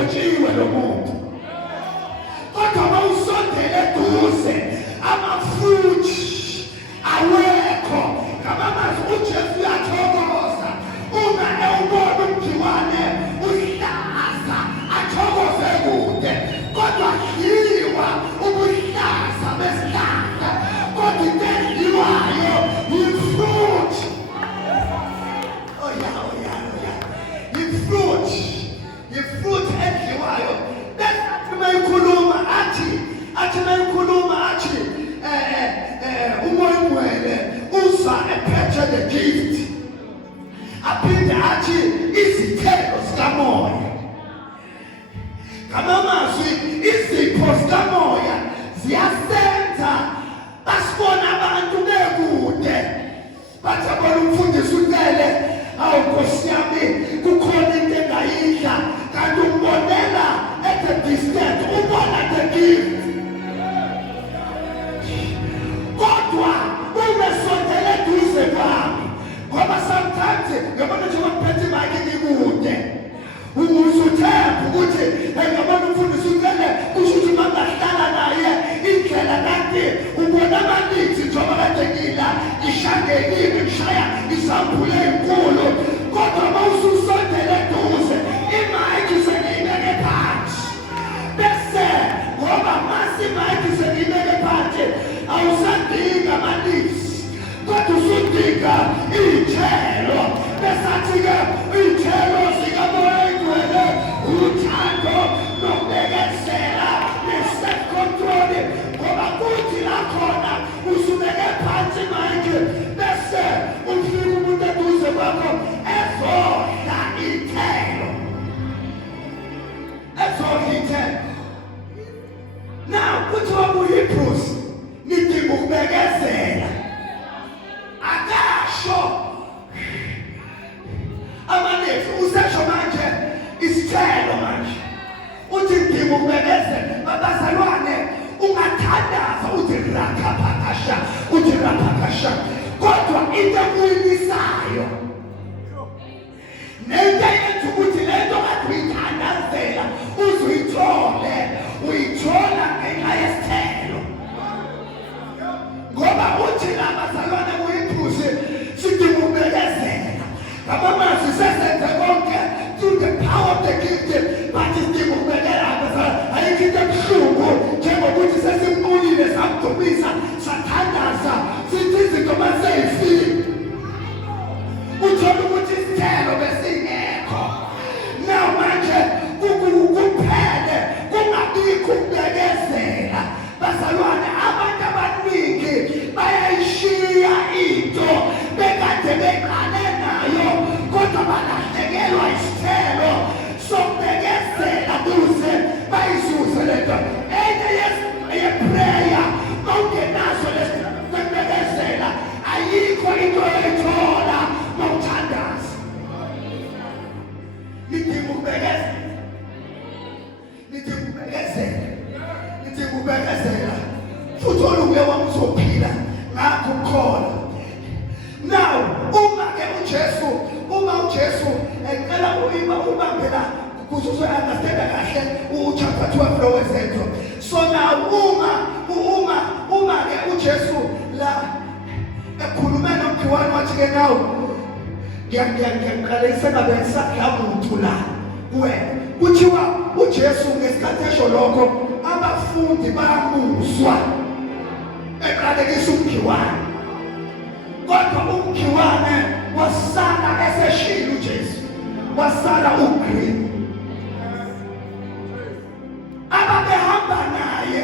ugcotshiwe lo muntu. Kodwa mawusondele eduze amafruit awekho. Ngamamazi uJesu uyathokoza uma ewubona umkhiwane uhlaza athokoze kude. Kodwa hiwa ubuhlaza besihlahla. Kodwa into edliwayo yifruit. Yifruit edliwayo. Bese athi mayikhuluma athi umoya ongcwele uza ephethe the gift. Aphinde athi izithelo zikamoya. Ngamamazwi izipho zikamoya ziyasenza basibona abantu bekude. Bathi abona umfundisi ucele, awu Nkosi yami kukhona into engayidla, kanti umbonela at a distance, ubona the gift. Kodwa umesondele eduze kwami, ngoba sometimes ngabona nje bakuphethe imali ngikude. Usuthemba ukuthi ngabona umfundisi ucele kusho ukuthi mangahlala naye indlela kanti ubona amaninzi njengoba kade ngila ishangekile ngishaya isampule enkulu. Kodwa mawususondele eduze imayiki seniyibeke phansi. Bese ngoba masi imayiki seniyibeke phansi awusadinga amaninzi, kodwa usudinga iy'thelo. Bese athi-ke iy'thelo zikamoya ongcwele uthando nokubekezela ne-self-control. Ngoba kuthi la khona usubeke phansi imayiki bese ufika umuntu eduze kwakho ezodla iy'thelo. Now kuthiwa ku-Hebrews nidinga ukubekezela. Akasho amanefu usesho manje isithelo manje. Uthi nidinga ukubekezela. Babazalwane, ungathandaza uthi rakhapakasha, uthi raphakasha. Kodwa into ekuyinisayo nento yenza ukuthi lento kade uyithandazela uzuyithole, uyithola ngenxa yesithelo. Ngoba uthi la bazalwane kuyiphuzi sidinga ukubekezela. Ngamamazwi sesenze konke through the power of the gift, but sidinga ukubekezela. Ayikho into ebuhlungu njengokuthi sesimbulile samdumisa sathandaza sithi izinto maseyifile uthola ukuthi isithelo besingekho. Now manje kuphele kungabikho ukubekezela. Bazalwane, abantu abaningi bayayishiya into bekade beqale nayo, kodwa balahlekelwa isithelo sokubekezela kuze bayizuze lento. Enye yeprayer mawungenazo lesikubekezela ayikho into oyithola mawuthandaza. Nidinga ukubekezela. Futhi olubuye wami uzophila ngakho ukhona. Now uma-ke uJesu ecela ubambela ukuze uzo-understanda kahle uchapter 12 lo wezenzo. So now uma-ke uJesu la ekhulume nomkhiwane wathi-ke nawu ngiyaqalisa ngabe ngisakudla muntu la wena. Kuthiwa uJesu ngesikhathi esho lokho abafundi bamuzwa eqalekisa umkhiwane. Kodwa umkhiwane wasala eseshila uJesu, wasala ugreen. Ababehamba naye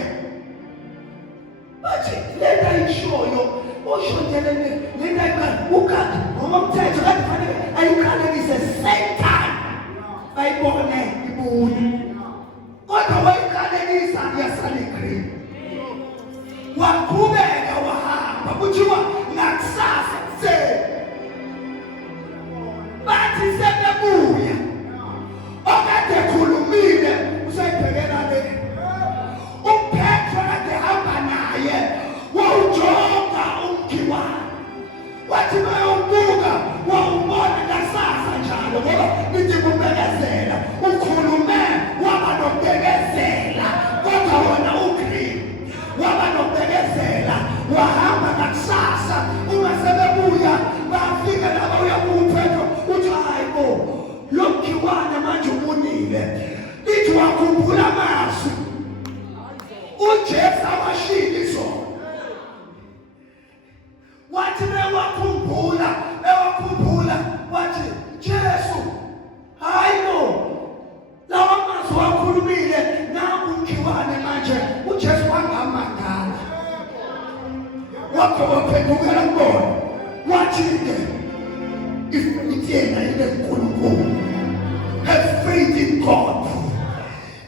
bathi lenta ishoyo oshondelene lenta ukade ngoba umthetho kade fanele ayiqalekise same time bayibone ibuni. Kodwa wayiqalekisa yasala igreen. Waqhubeka wahamba. Kuthiwa ngakusasa bathi sebebuya okade ekhulumile usayibhekela le uPetro kade hamba naye wawujonga umkhiwane. Wathi bayawubuka wawubona ngasasa njalo ngoba nithi kubekezela ukhulume wakhumbula amazwi uJesu awashilo izolo. Wathi bewakhumbula wathi Jesu, hayi no, lawa mazwi wakhulumile nakukhiwane manje. uJesu wangamangala, waphendukela kubona wathi-ke, if yena ile nkulunkulu, have faith in God.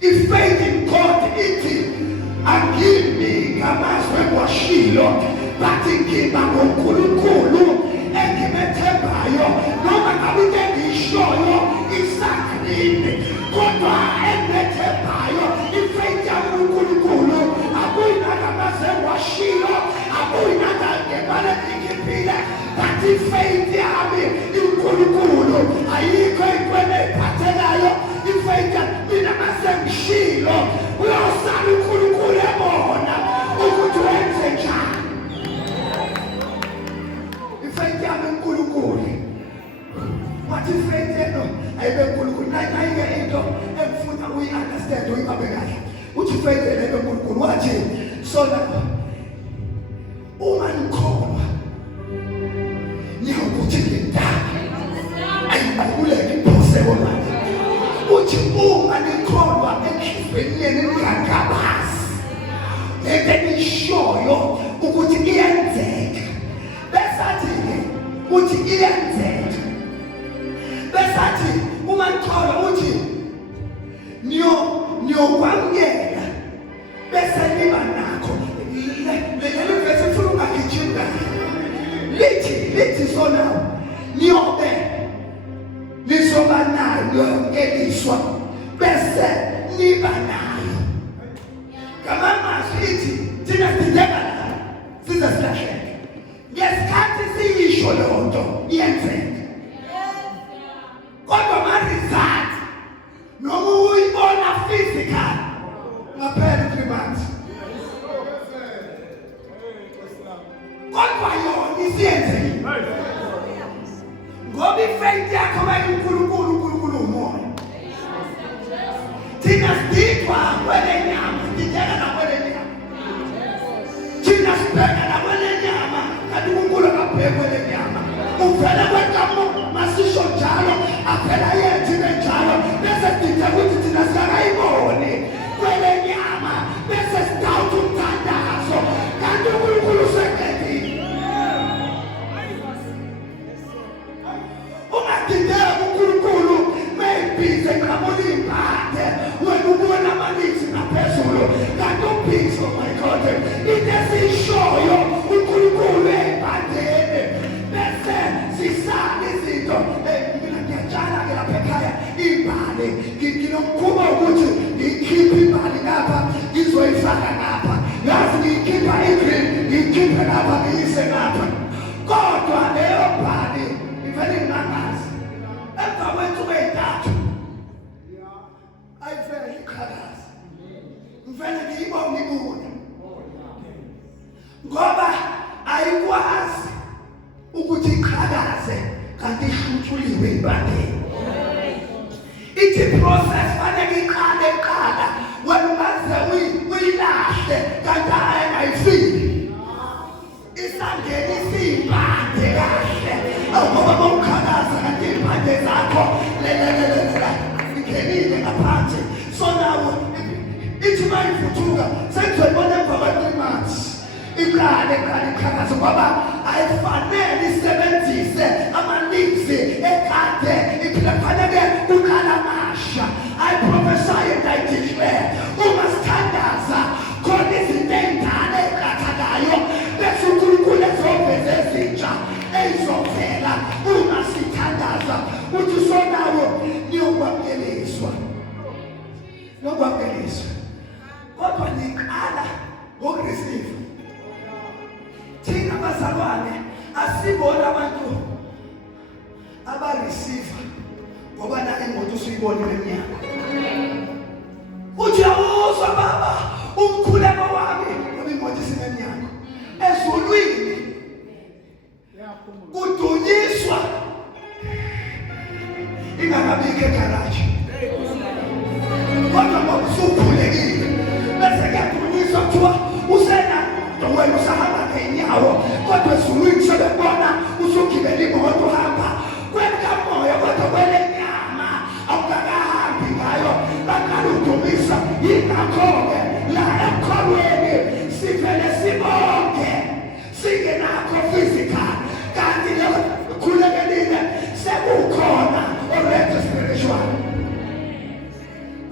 If faith in God ithi angimi ngamazwi engiwashilo, but ngima ngonkulunkulu engimethembayo, noma ngabe into engiyishoyo isaklini, kodwa engimethembayo ifaith yami kuNkulunkulu akuyinangamazwi engiwashilo, akuyinangemali engiyikhiphile, but ifaith yami uNkulunkulu. Ayikho entweni eyiphathekayo ifaith yami mina masengishilo uyosala uNkulunkulu ebona ukuthi wenze njani. Ifaith yami uNkulunkulu. Wathi ifaith yenu ayibe uNkulunkulu. Nayike into engifuna uyi-understand uyibabe kahle. Uthi ifaith yenu ayibe uNkulunkulu. Wathi sona uma nikholwa niyokuthi ngintaka ayiqhubuleke iphoseko lakhe. Uthi uma nikholwa enhliziyweni yenu ningangabazi ngeke nishoyo ukuthi iyenzeka. Besathi-ke uthi iyenzeka. Besathi uma nikholwa uthi niyokwamukela bese niba nakho. Leli vesi ufuna ungagijimi kahle. Lithi sona niyobe nizoba nayo ngeliswa bese niba nayo. Ngamazwi ithi thina sidingeka nayo size silahleke. Ngesikhathi siyisho leyo nto iyenzeka. Kodwa ma-result noma uyibona physical ngaphela 3 months, kodwa yona isiyenzekile ngoba ifaith yakho uNkulunkulu umoya. Thina sidikwa kwele nyama, sidingeka nakwele nyama. Thina sibheka nakwele nyama, kanti uNkulunkulu akabheki kwele nyama. Uvela kwentamo masisho njalo, aphela yethu njalo, bese sidinga ukuthi thina singayiboni kwele nyama, bese sidawuthi umthandazo, kanti uNkulunkulu useqedile. Ungadideka uNkulunkulu mayibhize nqamula impande, wena ubona amalithi ngaphezulu, kanti ubhize, oh my God, into esiyishoyo uNkulunkulu ey'mpandeni, bese sisala izinto. Mina ngiyatshala-ke lapha ekhaya imbali, nginomkhuba ukuthi ngiyikhiphe imbali ngapha ngizoyifaka ngapha, ngazi ngiyikhipha i-green ngiyikhiphe ngapha ngiyise ngapha, kodwa leyo mbali ivele ingangazi. Emva kwensuku ey'ntathu ayivele iqhakaza, ngivele ngiyibone ibuna, ngoba ayikwazi ukuthi iqhakaze kanti ishuthuliwe impandeni. Ithi process fanele iqale kuqala, wena ungaze uyilahle kanti ayingayifiki. Isangenisa iy'mpande kahle, ngoba mawuqhakaza kanti iy'mpande zakho zingenile ngaphansi. So nawo ithi mayivuthuka sengizoyibona emva kwa-3 months iqale iqhakaza, ngoba ayifanele isebenzise ama-leaves ekade iphila kufanele uqala amasha. I prophesy and I declare, uma sithandaza khona izinto ey'ndala ey'qhathakayo, bese uNkulunkulu ezoveza ezintsha ey'zovela uma sithandaza. Uthi sonawo niyokwamukeliswa, kodwa niqala ngokureceive. Thina bazalwane asibona abantu abareceive ngoba na imoto usuyibonile emnyango. Uthi awuzwa baba umkhuleko wami ngoba imoto isinemnyango. Ezulwini kudunyiswa ingakabikho egaraji, kodwa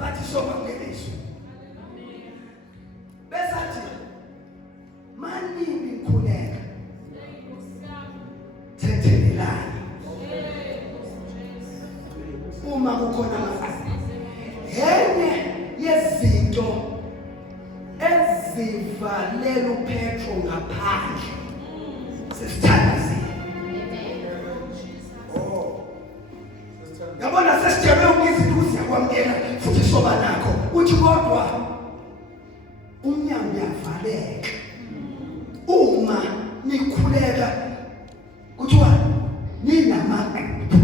bathi sobangeliswa besathi maningi ikhuleka thethelelana uma kukhona amafasi yenye yezinto ezivalela uPetro ngaphandle sesithandazile. Yabona sesijebe ukizithuza kwamkela futhi soba nakho uthi kodwa umnyango uyavaleka uma nikhuleka kuthiwa ninamaqhubu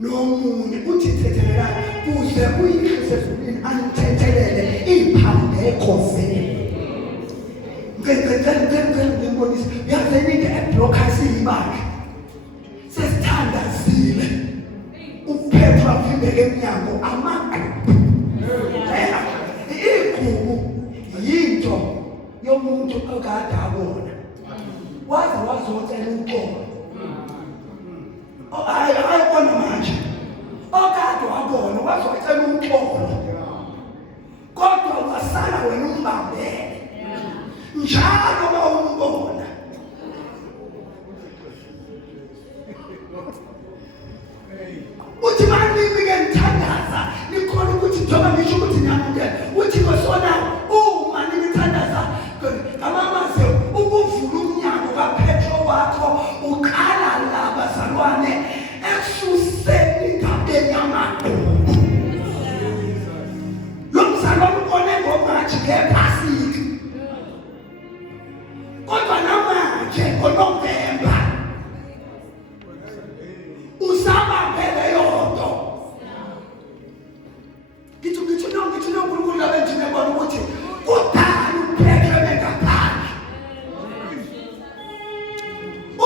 nomunye uthi thethelelana kuze uyisezulwini anithethelele iphambeko zenu ngibonisa uyazenike eblockers ibakhe sesithandazile uPetro aphindeke emnyango amaqhubu iqhubu yinto yomuntu okade abona wazocela uqobo ayibona manje okade wabona wazocela uqobo kodwa wasala wena umbambele njalo bawumbona uthi manike ngithandaza nikhona ukuthi njengoba ngisho ukuthi niyamukela uthi kwesona uma nithandaza amamaze ukuvula umnyango kaPetro wakho ukhala labazalwane esuseni igabeni yamaqhubu lo mzalwane ubone ngomathi ngephasika kodwa namanje ngoNovemba usabambele yonto ngithi uNkulunkulu abendime bona ukuthi kudala uPetro bengaphandle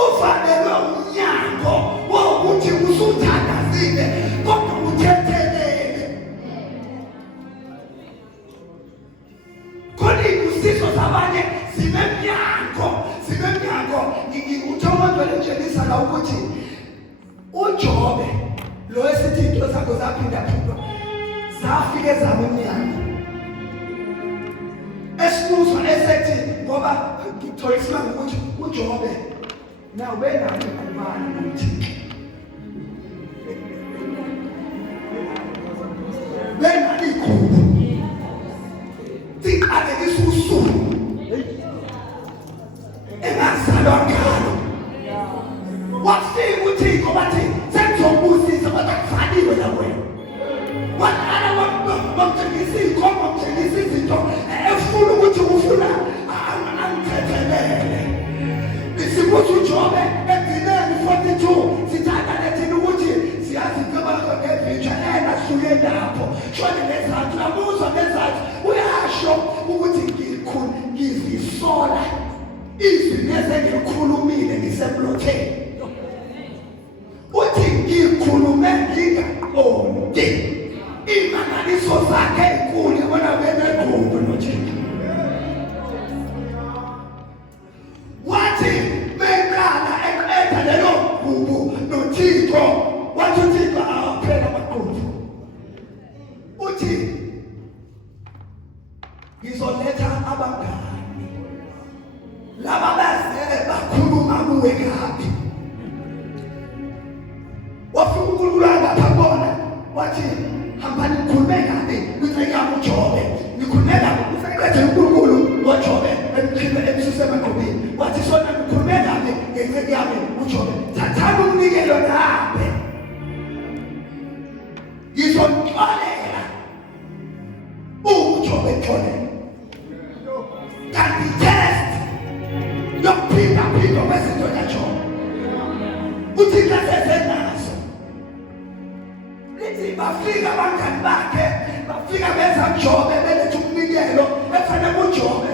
uvalelwe umnyango wokuthi usuthandazile kodwa uthethelele khona izifiso zabanye zinemnyango uThomas njenisa la ukuthi uJobe lo esithi into zakho zaphinda zafike zama umnyango esibuzwa esethi ngoba ngithola isimanga ukuthi uJobe nawe benani kubani uThixo benani ikhulu tiqale isusu engazalwa ngalo wafika uThixo bathi sengizobusisa batakufaniwe la wena waqala wamtshengisa ikhomba wamtshengisa izinto efuna ukuthi ufuna angithethelele isibuthi uJobe egcineni 42 sithanda lethini ukuthi siyazicabanga ngevintsha engasuke lapho shona lezathu abuzwa lezathu uyasho ukuthi ngizisola izwi ezengilikhulumile ngiseblotheni uthi ngikhulume ngingaqondi imangaliso zakhe enkulu yabona beneqhubu noThixo wathi beqala eqeda lelo qhubu noThixo wathi uThixo aphela amaqhubu uthi ngizoletha abangani laba bazele bakhuluma kuwe kabi wafika uNkulunkulu angaphabona wathi hambani nikhulume kabi ninceka uJobe nikhulume kabi useqedile uNkulunkulu ngoJobe emkhiphe emsuse emaqhubeni wathi sona nikhulume kabi ngenceki yami uJobe thathani umnikelo nabe ngizomxolela uJobe xolela kanti test yokuphinda kwezinto kaJobe uthi kasesenazo lithi bafika abangani bakhe bafika benza uJobe beletha umnikelo efanele uJobe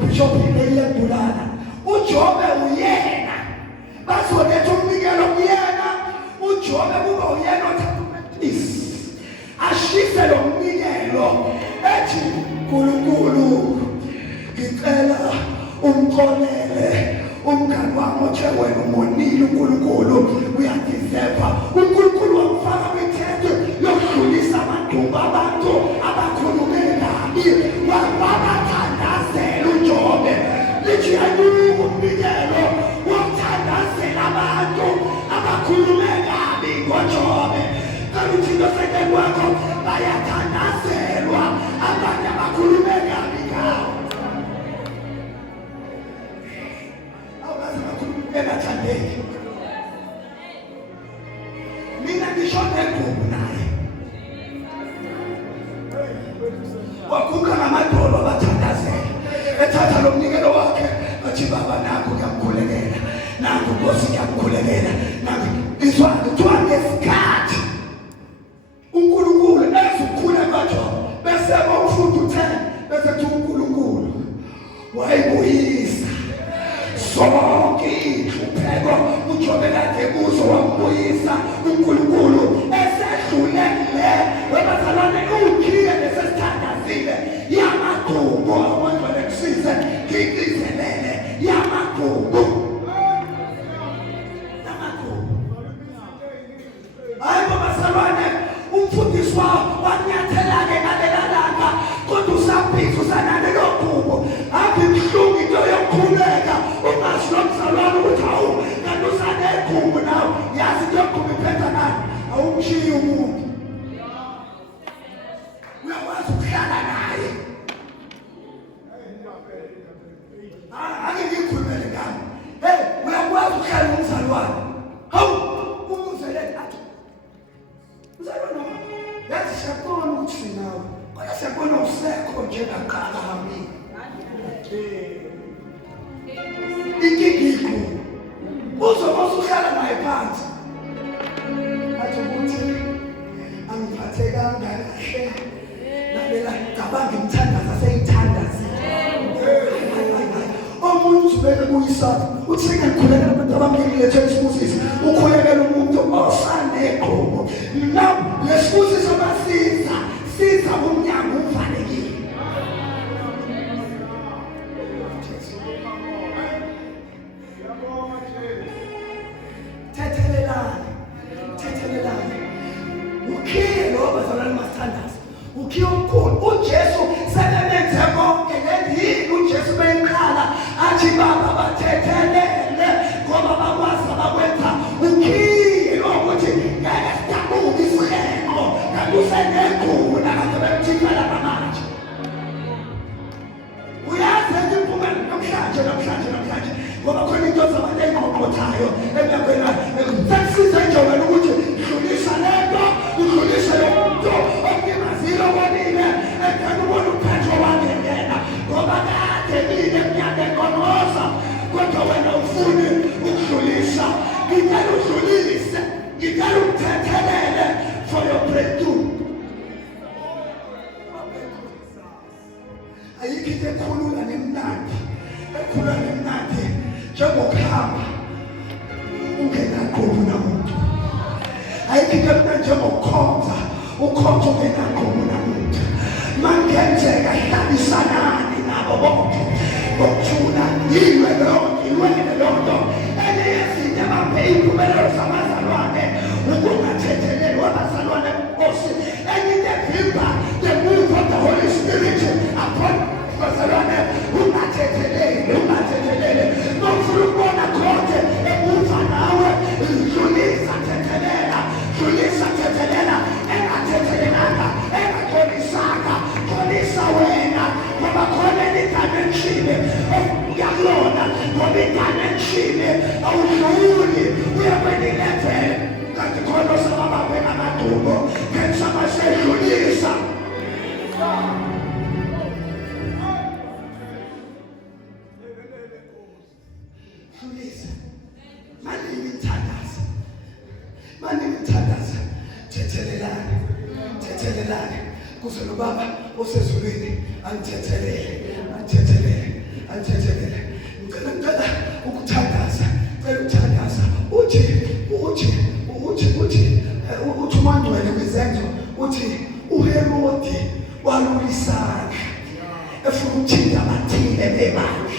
Bishop eyebulana uJobe uyena bazoletha umnikelo kuyena uJobe kuba uyena othatha ashise lo mnikelo ethi uNkulunkulu ngicela umxolele umngani wami othe wena umonile uNkulunkulu uyadeserve uNkulunkulu wamfaka uthixo sekeni wakho bayathandazelwa abanye abakhulume kabi ngawo. Awukazi bakhulume bengathandeki. Mina ngisho negubu naye wakuka ngamadolo bathandazela ethatha lo mnikelo wakhe bathi baba nakho kuyamkhulelela nakho Nkosi kuyamkhulelela nakho izwa kuthiwa ngesikhathi uNkulunkulu ezukhule batho bese bawufunda uthena bese kuthi uNkulunkulu wayibuyisa zonke inhlupheko uJobela kuzo wambuyisa uNkulunkulu esedlulele wabazalwane ukhiye lesithandazile yamagugu awondle kusize ngikizelele yamagugu hayi babazalwane umfundiswa wanyathelake ngalelanga kodwa usabhiza usanane logugu akubuhlungu into yokukhuleka ungasho mzalwane ukuthi hawu kanti usanegugu nawe yazi into yogugu iphetha nani awumshiyi umuntu uyakwazi ukuhlala naye ake ngikhulumele ngami uyakwazi ukuhlala nomzalwane hawu umuzwelele athi mzalwane yazi siyabona ukuthi nawe kodwa siyabona usekho njengaqala hamini ikikiku uzobosa uhlala naye phansi athi ukuthi angiphathekanga kahle lalela cabanga imthandaza seyithandazile omuntu ubeke kuyisapho uthi sengikhulekela abantu abangekile lesibusisi ukhulekela umuntu osanegugu now lesibusisi basiza siza umnyango uvalekile thethelelane ukhiye lo bazalwane masithandaza ukhiye omkhulu uJesu sebemenze konke lendini uJesu beyiqala athi baba bathethelele ngoba bakwazi abakwenza ukhiye ukuthi ngeke sidabuke isihenqo kanti usenegugu nabantu bekuthikala manje uyazi impumela namhlanje ngoba khona into zabantu eziqoqothayo emnyakweni sekusiza nje wena ukuthi udlulisa lento udlulise lo muntu okungazilo bonile ekade ubona uphetho wangena ngoba kade nile eminyaka eqonoza kodwa wena ufuni ukudlulisa ngicela udlulise ngicela ukuthethelele for your breakthrough ayikho into ekhulula nemnandi njengokuhamba ungenagugu namuntu ayikho into emnandi njengokukhonza ukhonza ungenagugu namuntu mangenzeka hlalisanani nabo bonke ngokuthula yiwe lonto enye yezinto abaphe impumelelo zamazalwane ukungathetheleli wabazalwane Nkosi enye into evimba the move of the Holy Spirit upon bazalwane ungathetheleli nofuna ukubona konke emuva nawe dlulisa thethelela engathethelelanga engaxolisanga xolisa wena ngoba khona idimenshini uyakulona ngoba idimenshini awudluli uya kwenye level kanti khona osababambe ngamadubo kenza masedlulisa mani ngithandaza thethelelane kuze lo baba osezulwini angithethelele ngicela ukuthandaza uthi uMangcwele kwizenzo uthi uHerodi walulisana efuna ukuthinta abathile bebandla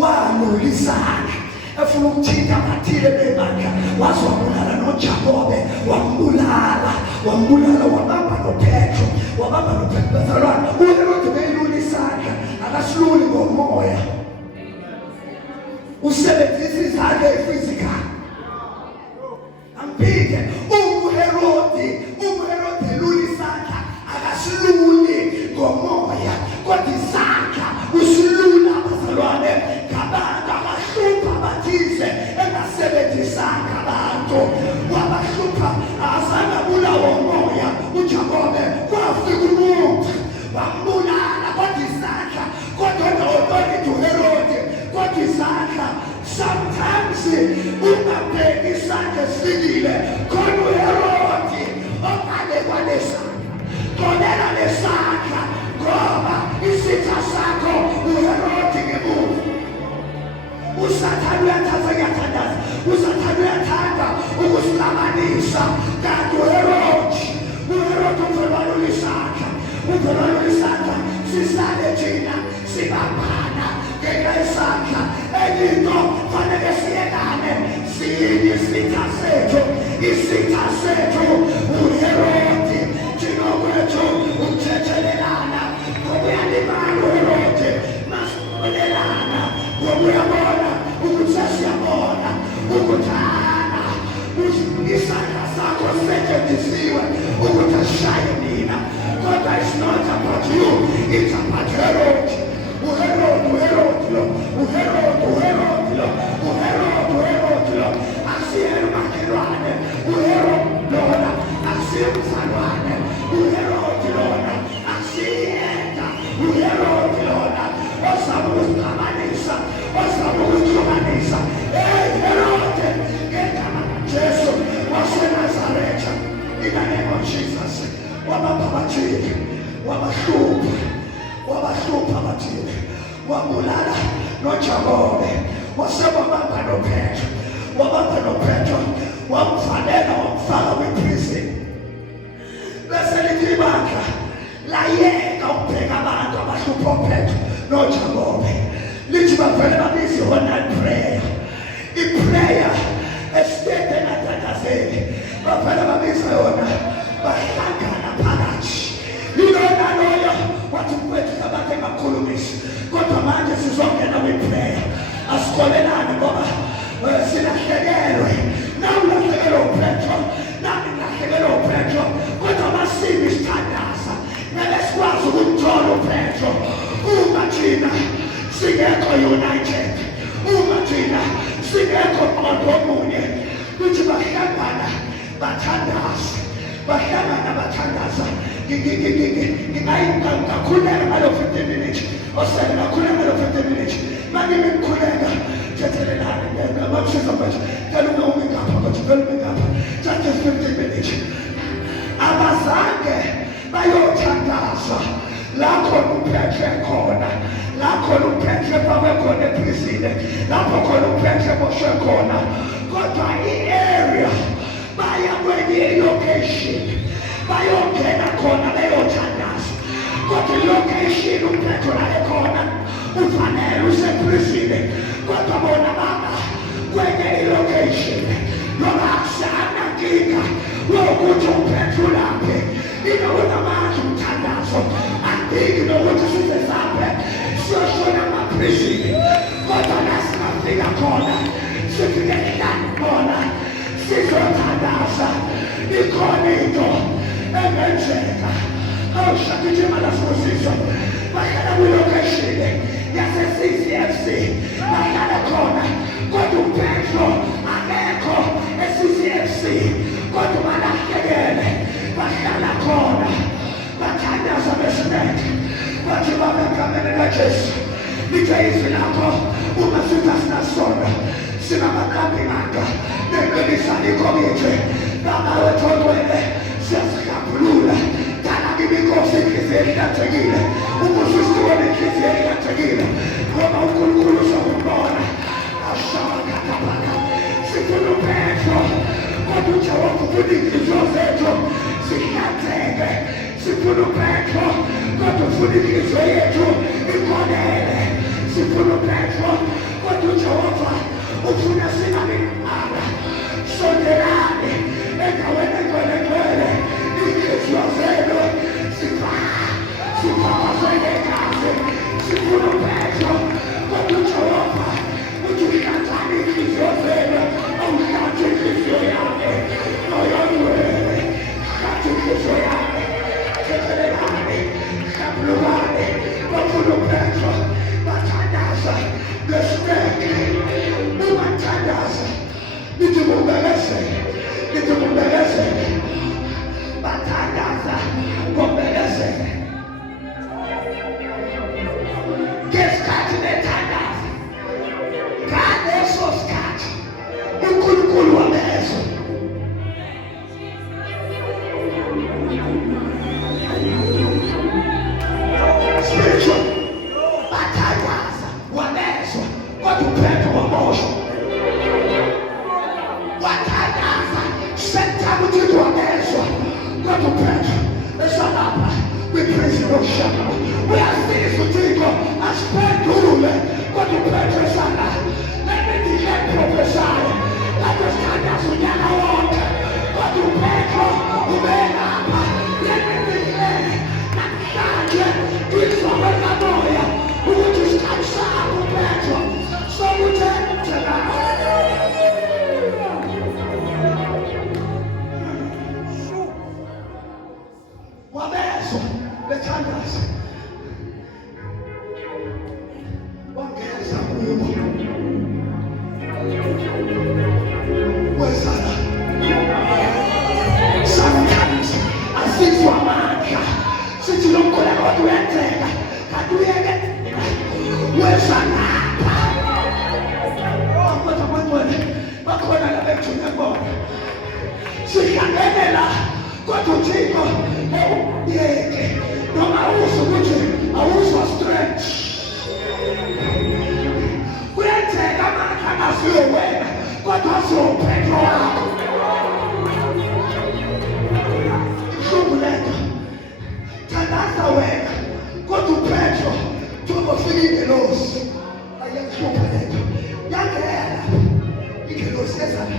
walulisana efuna ukuthinta abathile bebandla wazwabulala noJakobe wambulala wabamba noPetro bazalwane uHerodi beyilulisana akasiluli ngomoya usebenzisa izandla physical ampike uHerodi ungabheki isandla esikile khona uHerodi okale kwalesandla. Konela lesandla ngoba isitha sakho uHerodi ngemuva. Usathane uyathandaza, usathane uyathanda ukusihlanganisa, kanti uHerodi uvelwalula isandla, sisale thina sibambana ngenxa yesandla. Elinto fanele siyekane, siyini isitha sethu uHerodi. Thina kwethu ukuthethelelana ngoba uyalimala uHerodi, masibonelana ngoba uyabona ukuthi sesiyabona ukuthana isandla sakho sisetshenzisiwe ukuthi ashaye nina. Kodwa it's not about you, it's about Herod. uHerodi lo asiyena umakhelwane. uHerodi lona asiye umzalwane. uHerodi lona asiyena. uHerodi lona ozama ukusixabanisa, ozama ukusixabanisa. Herodi ngegama kaJesu waseNazaretha, in the name of Jesus, wabaphathile, wabahlupha abathile, wabulala noJakobe, wasebabamba noPetro, wamfanela wamfaka kwi-prison. Bese lithi ibandla layeka ukubheka abantu abahlupha uPetro noJakobe, lithi bavele babize i-all-night prayer. I-prayer esitede natatazeli bavele babiza yona, bahlangana phakathi. Yilona loyo wathi mfethu abantu engakhulumisi, kodwa manje sizongena kwi-prayer. Asikolelane ngoba silahlekelwe. Nawe ulahlekelwe uPetro, nami ngilahlekelwe uPetro, kodwa masimi sithandaza ngeke sikwazi ukumthola uPetro uma thina singekho united, uma thina singekho mqondo omunye. Kuthi bahlangana bathandaza. Ngakhuleka ngalo 15 minutes osele ngakhuleka ngalo 15 minutes. Manje ngikhuleka thethelelana ngababusisa manje ngalo ngapha bathi vele ngapha just 15 minutes. Abazange bayothandaza lapho uPetro khona, lapho uPetro babe khona eprison, lapho khona uPetro boshwe khona. Kodwa i-area baya kwenye location, bayongena khona beyothandaza. Kodwa i-location uPetro layekhona ufanele useprison, kodwa bona baba kwenye i-location. Noma akusana nkinga wokuthi uPetro laphe inokuna manje umthandazo, andiki nokuthi size saphe siyoshona ama-prison. Kodwa nasingafika khona sifike hlani khona sizothandaza. Ikhona into engenzeka. Awushakijima lasibusiswa bahlala kwi-location yase-CCFC, bahlala khona kodwa uPetro akekho e-CCFC, kodwa balahlekele bahlala khona bathandaza besinethe. Bathi baba egameni likaJesu lithe izwi lakho uma sithi asinasona sinabaqambi manga nenqinisa likho kithi. Baba wethu ogcwele siyasihlambulula, dala kimi inkosi inhliziyo ehlanzekile, umusa usibone inhliziyo ehlanzekile ngoba uNkulunkulu uzokumbona. Ashakatapaka sifuna uPetro, kodwa uJehova ufuna inhliziyo zethu zihlanzeke. Sifuna uPetro, kodwa ufuna inhliziyo yethu ikolele. Sifuna uPetro, kodwa uJehova ufuna singabi manga. Sondelane endaweni engcwele, inhliziyo zenu sifafazele kahle. Sifuna uPetro, kodwa uJehova uthi uhlanzane inhliziyo zenu, awuhlanze inhliziyo yami noyongcwele. Hlanze inhliziyo yami, thethelelane, hlambulukane. Bafuna uPetro bathandaza ngesineke. Ubathandaza nithi mubelezele kodwa uThixo yeke noma awuzwa ukuthi awuzwa strength kuyenzeka amandla angasiyo wena kodwa asiwuPetro wakho ibuhlungu lento thandaza wena kodwa uPetro uzofika ingelosi ayiyakuhlupha lento yangena ingelosi ezala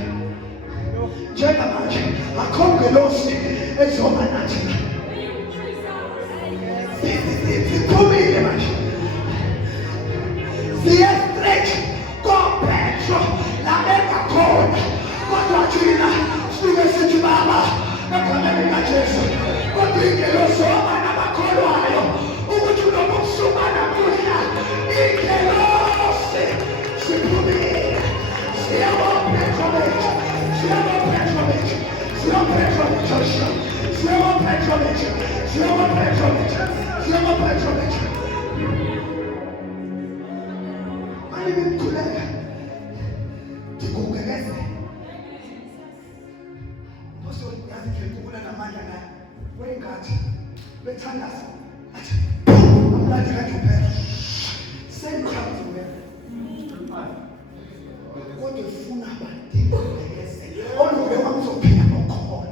njengamanje akho ngelosi ezoba nathi siphumile manje siye straight koPetro la bengakhona kodwa thina sifike sithi baba egameni likaJesu kodwa ingelosi wabana abakholwayo ukuthi noma ubusuku namuhla ingelosi siphumile siyaboPetro bethu siyaboPetro bethu siyaboPetro bethu manje ngikukhuleka ngikugekeze mose yazi ngikubona namandla la wengathi bethandaza athi amlanda kaJupiter sengichaza wena kodwa ufuna abadinga ngekeze oluke wamzophila ngokhona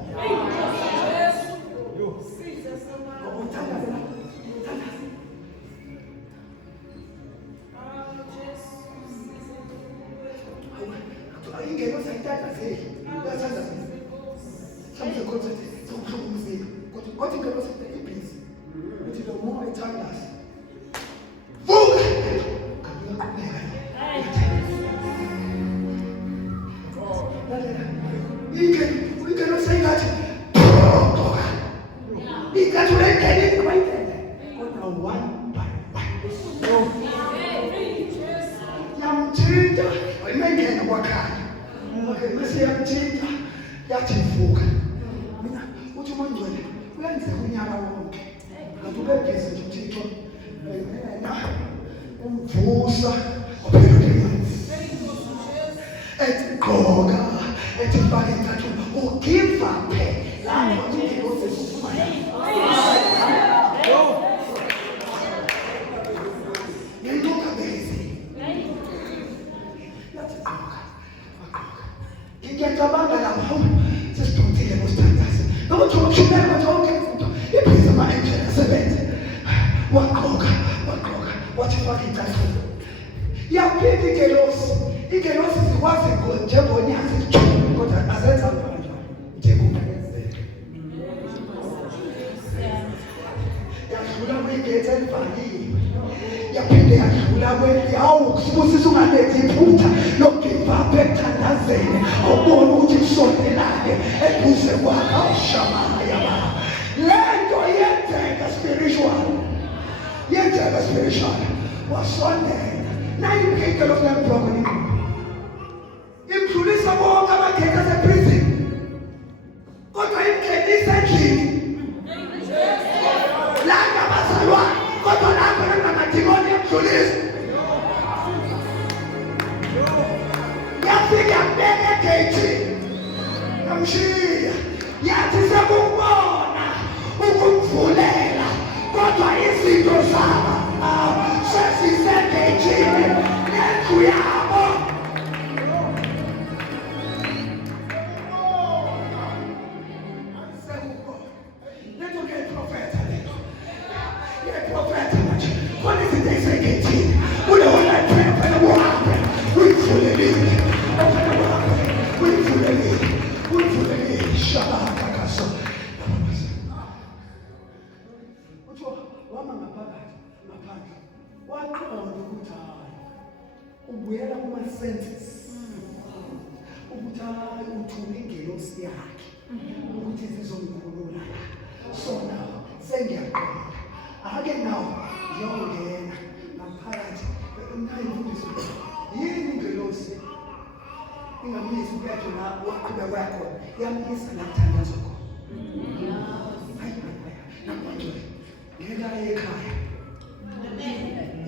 ingelosi ayithathazeli uyathandazela mhlawumbe koncethi sokuhlukumezeka kodwa ingelosi ibhizi uthi lo moya ethandaza vuka ngiyaqhubeka ingelosi ayingathi ingathi ulengenile kwayitele kodwa one by one yamthinta ayimengena kwakhanya mase yamthinta yathi vuka mina uthi uMangcwele uyenzeka unyaka wonke kanti ubegeza nje uThixo umvusa ophelele etigqoka etifaka intathu ugiva phela lapho ingelosi esifana ngendoka bezi yathi qhoka ngiyacabanga lapho sesidonthile ngosithandaza nokuthi ushubeka zonke izinto ibhiza ama-angel asebenze waqhoka wathi faka intathu yaphinda ingelosi zikwazi njengonyasi kodwa azenza njalo njengokuphezeka yadlula kwigeti elivaliwe yaphinde yadlula hawu kusibusisa ungalenzi iphutha lokugivapha ekuthandazeni awubona ukuthi kusondelane eduze kwakho awushamaya ba lento yenzeka spiritual wasondela nayiphinda lokhu yambrokoli imdlulisa bonke abageka seprison kodwa imgenisa endlini lana abazalwane kodwa lapho namadimoni emdlulisa yafika yabeka egeyithini yamshiya yathi sekubona ukumvulela kodwa izinto zabo sesisegeyithini nendlu yabo ubuyela kuma-senses ukuthi uthule ingelosi yakhe ukuthi zizomkhulula so now sengiyaqonda ake nawo yongena ngaphakathi nayimfundiso yini ingelosi ingamisa ukuyatho la waqhubeka kwakhona yamisa nakuthandaza khona naMangcwele ngeke aye ekhaya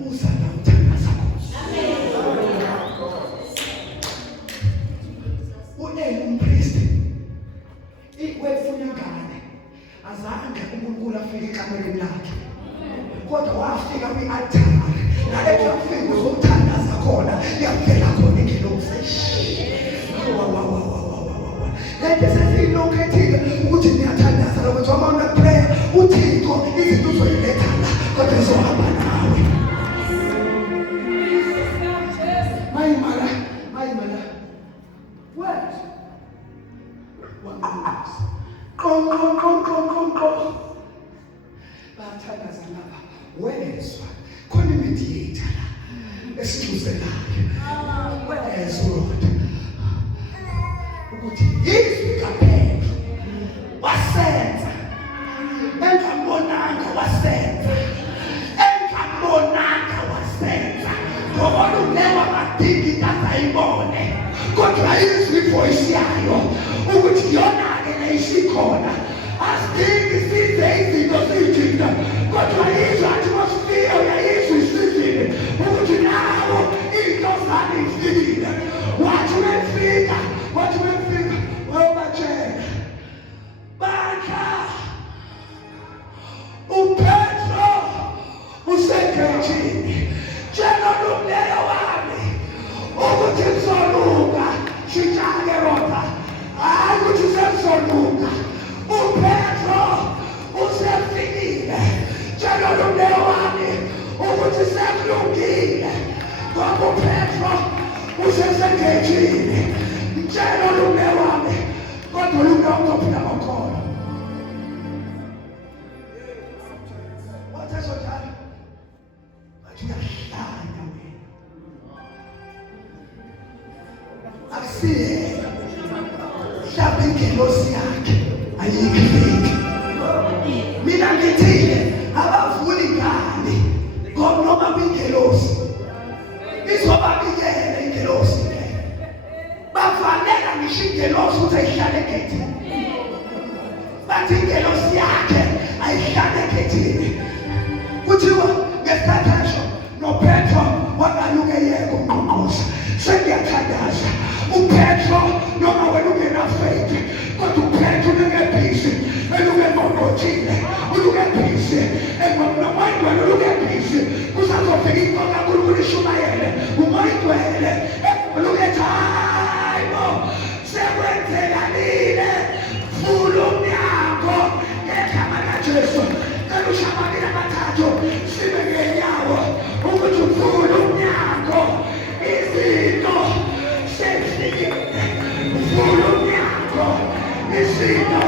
uza la uthandaza khona umpristi ikwefuna ingane azange uNkulunkulu afike ekamereni lakhe, kodwa wafika kwi-altari. Nalapho wafika uzothandaza khona, yavela khona ingelosi. Lento sesiyilokethile ukuthi niyathandaza lokho amount of prayer. UThixo izinto uzoyiletha la, kodwa izohamba nawe. Mayimala. What? Qonqo. Bathandaza lapha. Wezwa khona imediator la esixuzelayo. Wezwa ukuthi yizwi kaPetro wasenza engambonanga wasenza ngoba ulewa badingi kazayibone, kodwa izwi voice yayo ukuthi yona-ke neyisikhona. Asidingi size izinto siyijinda, kodwa izwi atmosphere yayizwi isizile ukuthi nawo into zami ifikile. Wathi umefika wabatshela bakha uPetro usekhetshini, tshela nomleyo wami ukuthi ngizoluka shitshake rodha, hayi ukuthi sengizoluka. uPetro usefikile, tshela nomleyo wami ukuthi sekulungile ngoba uPetro usesekhetshini. Tshela nomleyo wami kodwa lumleyo uzophila ngokholwa. Wathesho njalo bathi uyahlanya wena, akusiye mhlawumbe ingelosi yakhe ayikho. Mina ngithile abavuli ingane ngoba noma kwingelosi izobabikela ingelosi le, bafanele ngisho ingelosi ukuthi ayihlale egethini, bathi ingelosi yakhe ayihlale egethini. Kuthiwa ngesikhathi noPetro wakaluke yeke uNgqongqoshe. Sengiyathandaza uPetro noma wena ungenafaith, kodwa uPetro ungebhizi elungengqongqothile, ulungebhizi nomayigwele ulungebhizi. Kusazofika inkomo kaNkulunkulu ishumayele umayigwele ulungethayo sekwenzekalile. Vula umnyango ngegama likaJesu. Ushabalile abathathu sibe ngenyawo ukuthi uvule umnyango, izinto sezifikile. Uvule umnyango, izinto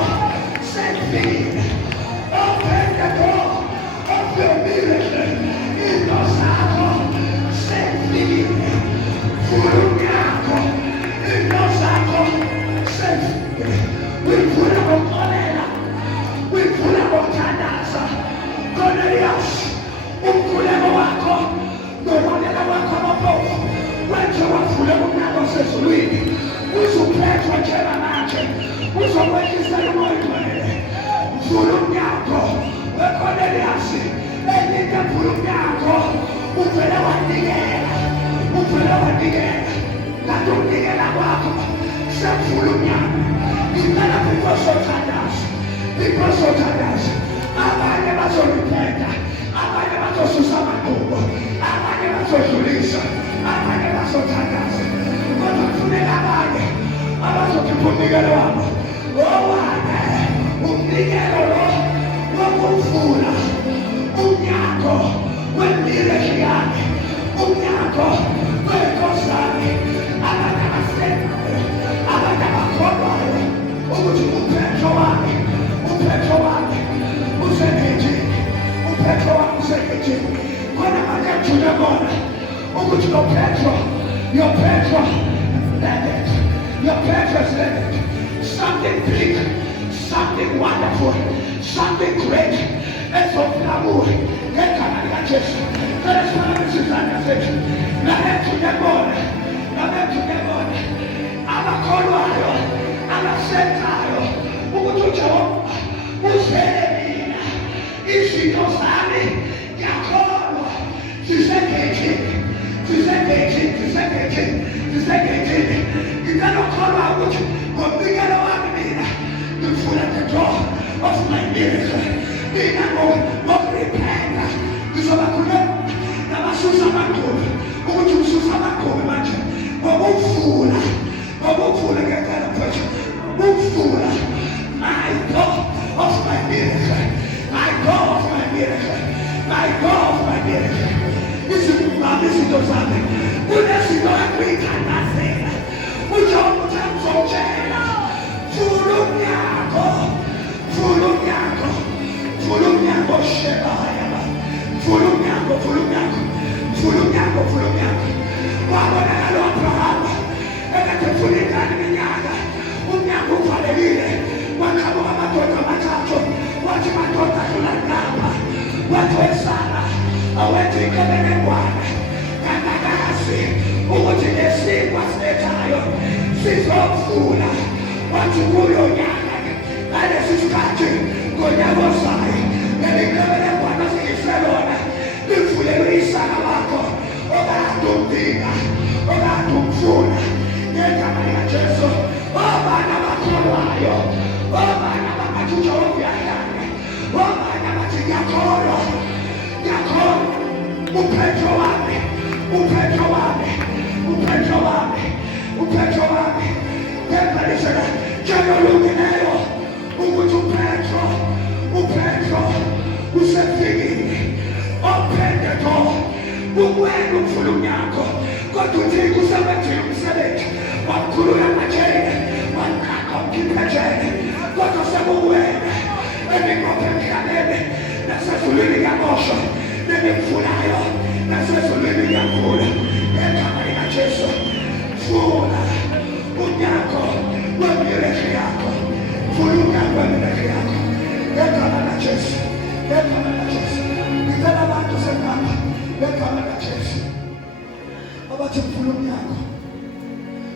sezifikile. Open the door of your miracle. Into zakho sezifikile. Vula umnyango, into zakho sezifikile. Wivula ngokukholela, wivula ngokuthandaza. Cornelius, umkhuleko wakho nomonela wakho amaphofu wenze wavule umnyango sezulwini. Uzuphethwa njengamanje, uzokwehlisa umoya ogcwele. Vula umnyango weCornelius, elinde vula umnyango. Uvele wanikela kanti ukunikela kwakho sekuvula umnyango. Ngicela bikosothandaza, abanye bazoliphetha, abanye bazosusa amanqubo, abanye bazodlulisa, abanye bazothandaza, kodwa kufuneka abanye abazokhipha umnikelo wabo. Owane umnikelo lo wokuvula umnyango wempilo yami, umnyango wenkosana. Abantu abasenzayo, abantu abakholwayo ukuthi uPetro wami usekhetshini, uPetro wami usekhetshini. Khona manje ngijule bona ukuthi your Petro is landed. Something big, something wonderful, something great ezofika kuwe ngegama likaJesu. Isizana sethu nabethule bona abakholwayo, abasenzayo ukuthi uJehova uzele mina, izinto zami ngiyakholwa zisegethini. Ngicela ukholwa ukuthi ngomnikelo wami mina ngivula the door of my miracle. Mina ngokurepenta ngizoba khona nabasusa amakhulu ukuthi ususa amakhulu manje ngokuvula ngekhala mfowethu ngokuvula my God of my miracle, my God of my miracle, my God of my miracle. Izinto zami kunezinto engiyithandazela uJobe uthemzotshela vula umnyango shebaya vula umnyango wabonakala u-Abrahama ekade efuna ingane minyaka umnyango uvalekile waqhamuka amadoda amathathu wathi madoda adlula ngapha wathi wesana awethi inkebenengwane kangakazi ukuthi lesikwa silethayo sizovula wathi kuyo nyaka ngalesi sikhathi ngonyaka ozayo leli nkebenengwane siyiselona livulelwe isaka lakho okade umbika okade umfuna ngegama likaJesu obana bakholwayo obana bangathi uJehova uyadlala obana bathi ngiyakholwa uphetho wami ngempalisela njengalungileyo ukuthi uphetho usefikile ophende to ukwena ukuvula umnyango kodwa uthi kusebenzile umsebenzi wakhulula amajele wanqaka umkhipha ejele kodwa sekuwena ebingophe emhlabeni nasezulwini liyamosha nebimvulayo nasezulwini liyavula ngegama likaJesu vula umnyango wemiracle yakho vula umnyango wemiracle yakho ngegama likaJesu ngicela abantu sengapha ngegama likaJesu abathi vula umnyango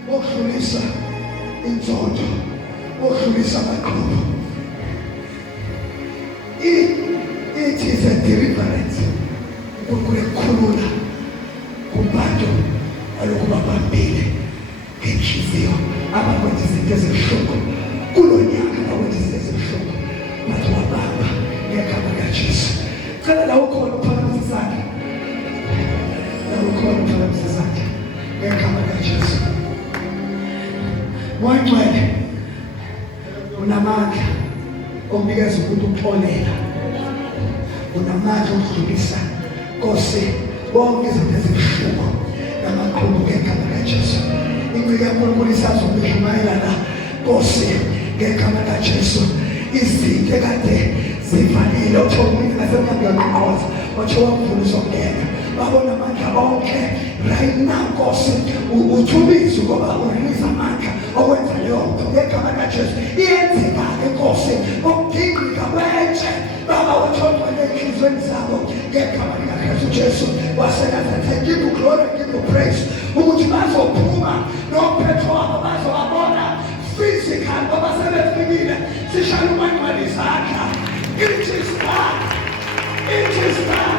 wokudlulisa inzondo wokudlulisa amaqhubu. It is a deliverance ukukhulula kubantu alokubabambile ngenhliziyo abakwenza izinto ezibushuku kulo nyaka abakwenza izinto ezibushuku bathi wabamba ngegama likaJesu. Cela la ukhona uphakamise isandla ngegama likaJesu. Wangcwele unamandla omnikeza umuntu uxolela unamandla okudlulisa Nkosi bonke izinto ezibushuku namaqhubu ngegama likaJesu. Incike kaNkulunkulu isazokumayelana Nkosi ngegama likaJesu. Izinto ekade zivalile othomile nasemnyangweni wathi wavulisa ukungena babona amandla onke right now Nkosi uthulisa ngoba urelease amandla okwenza leyo nto ngegama likaJesu. Iyenzeka-ke Nkosi ukudingika kwentshe baba uthothwa enhliziyweni zabo ngegama likaKristu Jesu waseNazaretha. Give you glory, give you praise ukuthi bazophuma nophetho wabo bazowabona physical ngoba sebefikile sishaya umanqwala izandla. It is done.